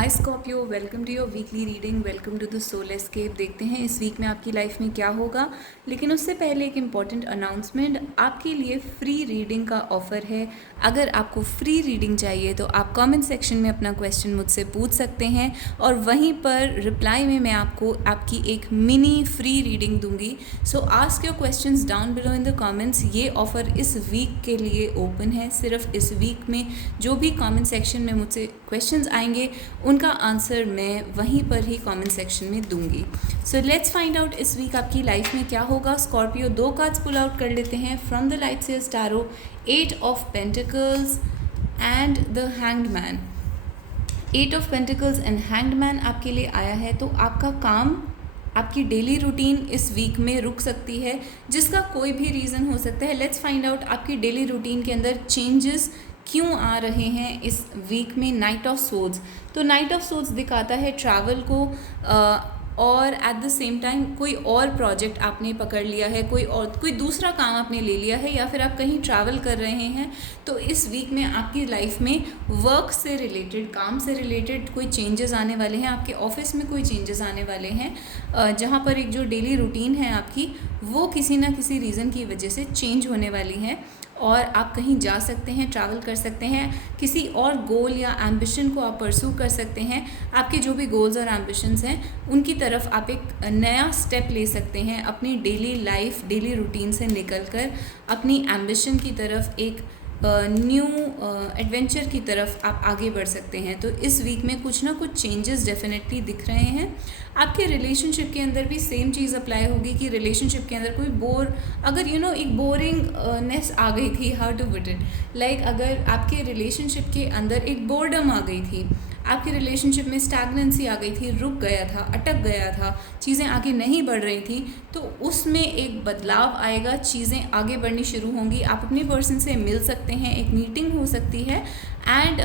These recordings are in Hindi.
Hi Scorpio, welcome to your weekly reading. Welcome to the soul escape. देखते हैं इस वीक में आपकी लाइफ में क्या होगा, लेकिन उससे पहले एक इम्पॉर्टेंट अनाउंसमेंट। आपके लिए फ्री रीडिंग का ऑफ़र है। अगर आपको फ्री रीडिंग चाहिए तो आप कमेंट सेक्शन में अपना क्वेश्चन मुझसे पूछ सकते हैं और वहीं पर रिप्लाई में मैं आपको आपकी एक मिनी फ्री रीडिंग दूंगी। सो ask your questions down below in the comments. ये ऑफ़र इस वीक के लिए ओपन है। सिर्फ इस वीक में जो भी कमेंट सेक्शन में मुझसे क्वेश्चंस आएंगे उनका आंसर मैं वहीं पर ही कमेंट सेक्शन में दूंगी। सो लेट्स फाइंड आउट इस वीक आपकी लाइफ में क्या होगा। स्कॉर्पियो, 2 कार्ड्स पुल आउट कर लेते हैं from the light shares tarot, 8 of pentacles and the hanged man. 8 of pentacles and hanged man आपके लिए आया है। तो आपका काम, आपकी डेली रूटीन इस वीक में रुक सकती है, जिसका कोई भी रीज़न हो सकता है। लेट्स फाइंड आउट आपकी डेली रूटीन के अंदर चेंजेस क्यों आ रहे हैं इस वीक में। नाइट ऑफ सोर्ड्स, तो नाइट ऑफ सोर्ड्स दिखाता है ट्रैवल को और एट द सेम टाइम कोई और प्रोजेक्ट आपने पकड़ लिया है, कोई दूसरा काम आपने ले लिया है, या फिर आप कहीं ट्रैवल कर रहे हैं। तो इस वीक में आपकी लाइफ में वर्क से रिलेटेड, काम से रिलेटेड कोई चेंजेस आने वाले हैं। आपके ऑफिस में कोई चेंजेस आने वाले हैं, जहाँ पर एक जो डेली रूटीन है आपकी, वो किसी ना किसी रीज़न की वजह से चेंज होने वाली है और आप कहीं जा सकते हैं, ट्रैवल कर सकते हैं, किसी और गोल या एम्बिशन को आप परस्यू कर सकते हैं। आपके जो भी गोल्स और एम्बिशंस हैं उनकी तरफ आप एक नया स्टेप ले सकते हैं। अपनी डेली लाइफ, डेली रूटीन से निकलकर अपनी एम्बिशन की तरफ, एक न्यू एडवेंचर की तरफ आप आगे बढ़ सकते हैं। तो इस वीक में कुछ ना कुछ चेंजेस डेफिनेटली दिख रहे हैं। आपके रिलेशनशिप के अंदर भी सेम चीज़ अप्लाई होगी कि रिलेशनशिप के अंदर कोई अगर एक बोरिंगनेस आ गई थी, how to put it, like अगर आपके रिलेशनशिप के अंदर एक बोर्डम आ गई थी, आपके रिलेशनशिप में स्टैग्नेंसी आ गई थी, रुक गया था, अटक गया था, चीज़ें आगे नहीं बढ़ रही थी, तो उसमें एक बदलाव आएगा, चीज़ें आगे बढ़नी शुरू होंगी। आप अपने पर्सन से मिल सकते हैं, एक मीटिंग हो सकती है एंड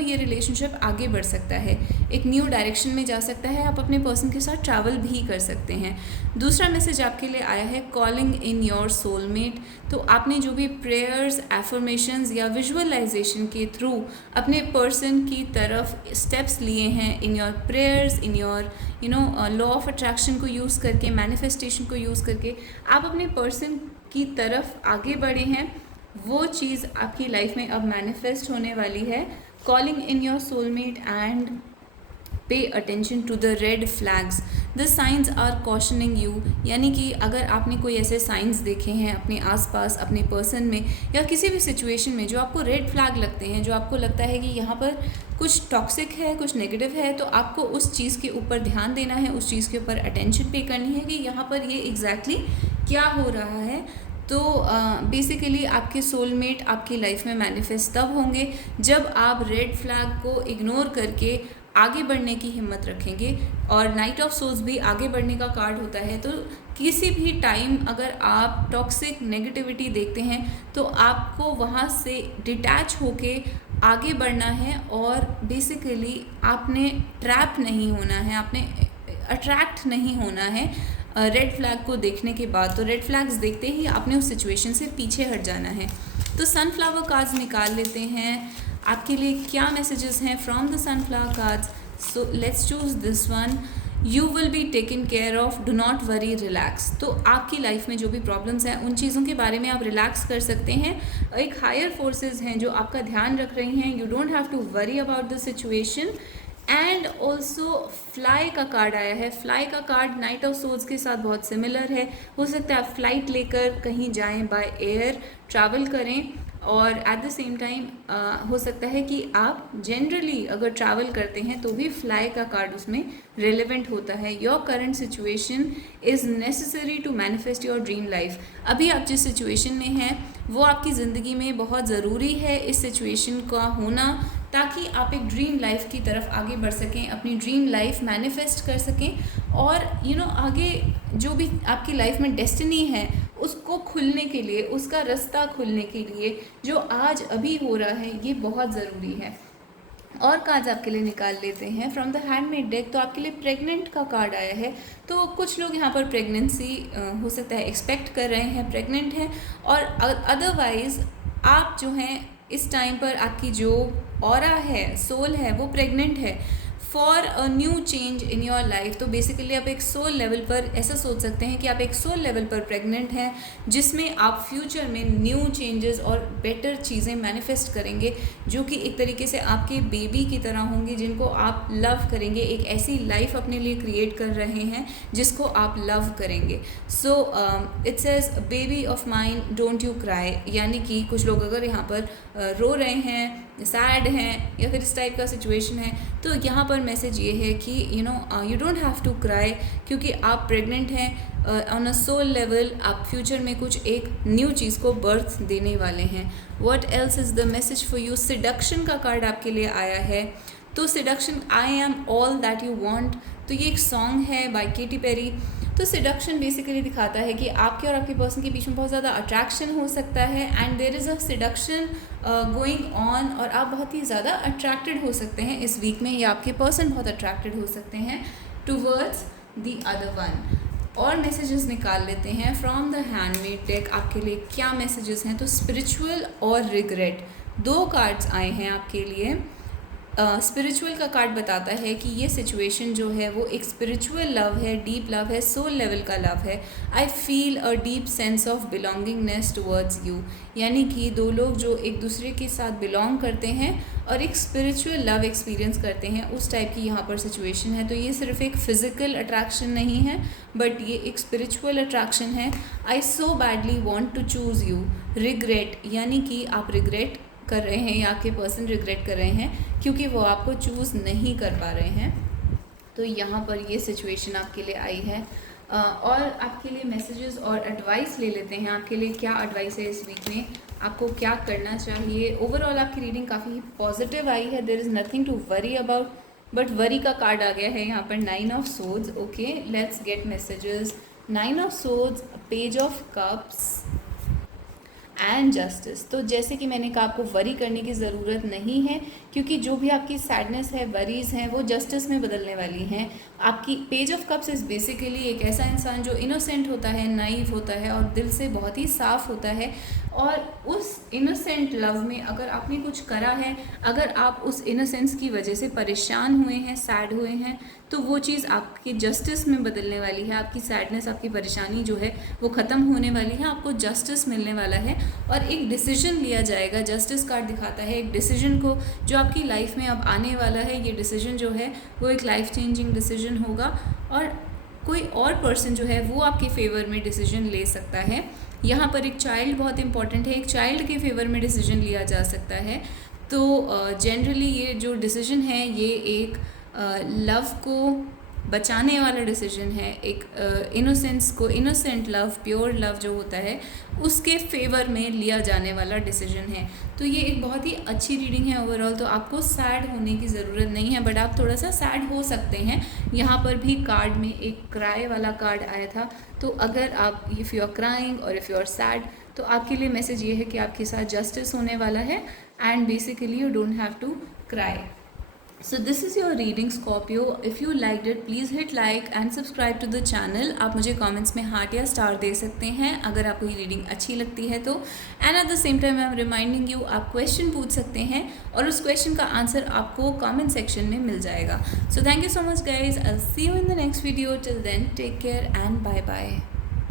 ये रिलेशनशिप आगे बढ़ सकता है, एक न्यू डायरेक्शन में जा सकता है। आप अपने पर्सन के साथ ट्रैवल भी कर सकते हैं। दूसरा मैसेज आपके लिए आया है, कॉलिंग इन योर सोलमेट। तो आपने जो भी प्रेयर्स, एफर्मेशंस या विजुअलाइजेशन के थ्रू अपने पर्सन की तरफ स्टेप्स लिए हैं, in your prayers, in your law of attraction को यूज़ करके, मैनिफेस्टेशन को यूज़ करके आप अपने पर्सन की तरफ आगे बढ़े हैं, वो चीज़ आपकी लाइफ में अब मैनिफेस्ट होने वाली है। Calling in your soulmate and pay attention to the red flags, the signs are cautioning you. यानी कि अगर आपने कोई ऐसे साइंस देखे हैं अपने आसपास, अपने पर्सन में या किसी भी सिचुएशन में जो आपको रेड फ्लैग लगते हैं, जो आपको लगता है कि यहाँ पर कुछ टॉक्सिक है, कुछ नेगेटिव है, तो आपको उस चीज़ के ऊपर ध्यान देना है, उस चीज़ के ऊपर अटेंशन पे करनी है कि यहाँ पर ये एग्जैक्टली क्या हो रहा है। तो बेसिकली आपके सोलमेट आपकी लाइफ में मैनिफेस्ट तब होंगे जब आप रेड फ्लैग को इग्नोर करके आगे बढ़ने की हिम्मत रखेंगे। और नाइट ऑफ सोल्स भी आगे बढ़ने का कार्ड होता है। तो किसी भी टाइम अगर आप टॉक्सिक नेगेटिविटी देखते हैं तो आपको वहाँ से डिटैच होके आगे बढ़ना है और बेसिकली आपने ट्रैप नहीं होना है, आपने अट्रैक्ट नहीं होना है रेड फ्लैग को देखने के बाद। तो रेड फ्लैग्स देखते ही आपने उस सिचुएशन से पीछे हट जाना है। तो सनफ्लावर कार्ड्स निकाल लेते हैं, आपके लिए क्या मैसेजेस हैं from the sunflower cards. So let's choose this one. You will be taken care of, do not worry, relax. तो आपकी लाइफ में जो भी प्रॉब्लम्स हैं उन चीज़ों के बारे में आप रिलैक्स कर सकते हैं। एक हायर फोर्सेस हैं जो आपका ध्यान रख रही हैं। You don't have to worry about the situation. And also fly का कार्ड आया है। फ्लाई का कार्ड नाइट ऑफ सोर्ड्स के साथ बहुत सिमिलर है। हो सकता है आप फ्लाइट लेकर कहीं जाएं, बाय एयर ट्रैवल करें, और एट द सेम टाइम हो सकता है कि आप जनरली अगर ट्रैवल करते हैं तो भी फ्लाई का कार्ड उसमें रेलेवेंट होता है। Your current situation is necessary to manifest your dream life. अभी आप जिस सिचुएशन में हैं वो आपकी ज़िंदगी में बहुत ज़रूरी है इस सिचुएशन का होना, ताकि आप एक ड्रीम लाइफ की तरफ आगे बढ़ सकें, अपनी ड्रीम लाइफ मैनिफेस्ट कर सकें और आगे जो भी आपकी लाइफ में डेस्टिनी है उसको खुलने के लिए, उसका रास्ता खुलने के लिए जो आज अभी हो रहा है ये बहुत ज़रूरी है। और कार्ड्स आपके लिए निकाल लेते हैं फ्रॉम द हैंडमेड डेक। तो आपके लिए प्रेग्नेंट का कार्ड आया है। तो कुछ लोग यहाँ पर प्रेगनेंसी हो सकता है एक्सपेक्ट कर रहे हैं, प्रेग्नेंट हैं, और अदरवाइज़ आप जो हैं इस टाइम पर आपकी जो ऑरा है, सोल है, वो प्रेग्नेंट है। For a new change in your life. तो बेसिकली आप एक सोल लेवल पर ऐसा सोच सकते हैं कि आप एक सोल लेवल पर प्रेग्नेंट हैं, जिसमें आप फ्यूचर में न्यू चेंजेस और बेटर चीज़ें मैनिफेस्ट करेंगे, जो कि एक तरीके से आपके बेबी की तरह होंगी, जिनको आप लव करेंगे। एक ऐसी लाइफ अपने लिए क्रिएट कर रहे हैं जिसको आप लव करेंगे। So it says baby of mind don't you cry, यानी कि कुछ लोग अगर यहाँ पर रो रहे हैं, सैड हैं, या फिर इस टाइप का सिचुएशन है, तो यहाँ पर मैसेज ये है कि you don't have to cry, क्योंकि आप प्रेग्नेंट हैं ऑन अ सोल लेवल। आप फ्यूचर में कुछ एक न्यू चीज़ को बर्थ देने वाले हैं। What else is the message for you? Seduction का कार्ड आपके लिए आया है। तो seduction, I am all that you want, तो ये एक सॉन्ग है बाय केटी पेरी। तो सिडक्शन बेसिकली दिखाता है कि आपके और आपके पर्सन के बीच में बहुत ज़्यादा अट्रैक्शन हो सकता है, and there is a seduction going on, और आप बहुत ही ज़्यादा अट्रैक्टेड हो सकते हैं इस वीक में, या आपके पर्सन बहुत अट्रैक्टेड हो सकते हैं टूवर्ड्स द अदर वन। और मैसेजेस निकाल लेते हैं फ्रॉम द हैंडमेड डेक। आपके लिए क्या मैसेजेस हैं? तो स्पिरिचुअल और रिग्रेट, दो कार्ड्स आए हैं आपके लिए। स्पिरिचुअल का कार्ड बताता है कि ये सिचुएशन जो है वो एक स्पिरिचुअल लव है, डीप लव है, सोल लेवल का लव है। I feel a deep sense of belongingness towards you, यानी कि दो लोग जो एक दूसरे के साथ बिलोंग करते हैं और एक स्पिरिचुअल लव एक्सपीरियंस करते हैं, उस टाइप की यहाँ पर सिचुएशन है। तो ये सिर्फ एक फिजिकल अट्रैक्शन नहीं है, बट ये एक स्पिरिचुअल अट्रैक्शन है। I so badly want to choose you. Regret, यानी कि आप रिग्रेट कर रहे हैं या आपके पर्सन रिग्रेट कर रहे हैं क्योंकि वो आपको चूज़ नहीं कर पा रहे हैं। तो यहाँ पर ये सिचुएशन आपके लिए आई है। और आपके लिए मैसेजेस और एडवाइस ले लेते हैं। आपके लिए क्या एडवाइस है इस वीक में, आपको क्या करना चाहिए? ओवरऑल आपकी रीडिंग काफ़ी पॉजिटिव आई है, there is nothing to worry about, but worry का कार्ड आ गया है यहाँ पर, 9 of swords. Okay, let's get messages. 9 of swords, page of cups and justice. तो जैसे कि मैंने कहा, आपको वरी करने की ज़रूरत नहीं है, क्योंकि जो भी आपकी सैडनेस है, वरीज़ हैं, वो जस्टिस में बदलने वाली हैं। आपकी page of cups is basically एक ऐसा इंसान जो इनोसेंट होता है, नाइव होता है और दिल से बहुत ही साफ़ होता है। और उस इनोसेंट लव में अगर आपने कुछ करा है, अगर आप उस इनोसेंस की वजह से परेशान हुए हैं, सैड हुए हैं, तो वो चीज़ आपकी जस्टिस में बदलने वाली है। आपकी सैडनेस, आपकी परेशानी जो है वो ख़त्म होने वाली है, आपको जस्टिस मिलने वाला है और एक डिसीजन लिया जाएगा। जस्टिस कार्ड दिखाता है एक डिसीजन को जो आपकी लाइफ में अब आने वाला है। ये डिसीजन जो है वो एक लाइफ चेंजिंग डिसीजन होगा, और कोई और पर्सन जो है वो आपके फेवर में डिसीजन ले सकता है। यहाँ पर एक चाइल्ड बहुत इंपॉर्टेंट है, एक चाइल्ड के फेवर में डिसीजन लिया जा सकता है। तो जनरली ये जो डिसीजन है ये एक लव को बचाने वाला डिसीजन है, एक इनोसेंस को, इनोसेंट लव, प्योर लव जो होता है उसके फेवर में लिया जाने वाला डिसीजन है। तो ये एक बहुत ही अच्छी रीडिंग है ओवरऑल। तो आपको सैड होने की ज़रूरत नहीं है, बट आप थोड़ा सा सैड हो सकते हैं। यहाँ पर भी कार्ड में एक क्राई वाला कार्ड आया था, तो अगर आप, इफ़ यू आर क्राइंग और इफ़ यू आर सैड, तो आपके लिए मैसेज ये है कि आपके साथ जस्टिस होने वाला है, and basically you don't have to cry. So this is your reading, Scorpio. If you liked it, please hit like and subscribe to the channel. आप मुझे comments में हार्ट या स्टार दे सकते हैं अगर आपको ये रीडिंग अच्छी लगती है तो। And at the same time I am reminding you, आप क्वेश्चन पूछ सकते हैं और उस क्वेश्चन का आंसर आपको कमेंट सेक्शन में मिल जाएगा। So thank you so much guys, I will see you in the next video. Till then take care and bye bye.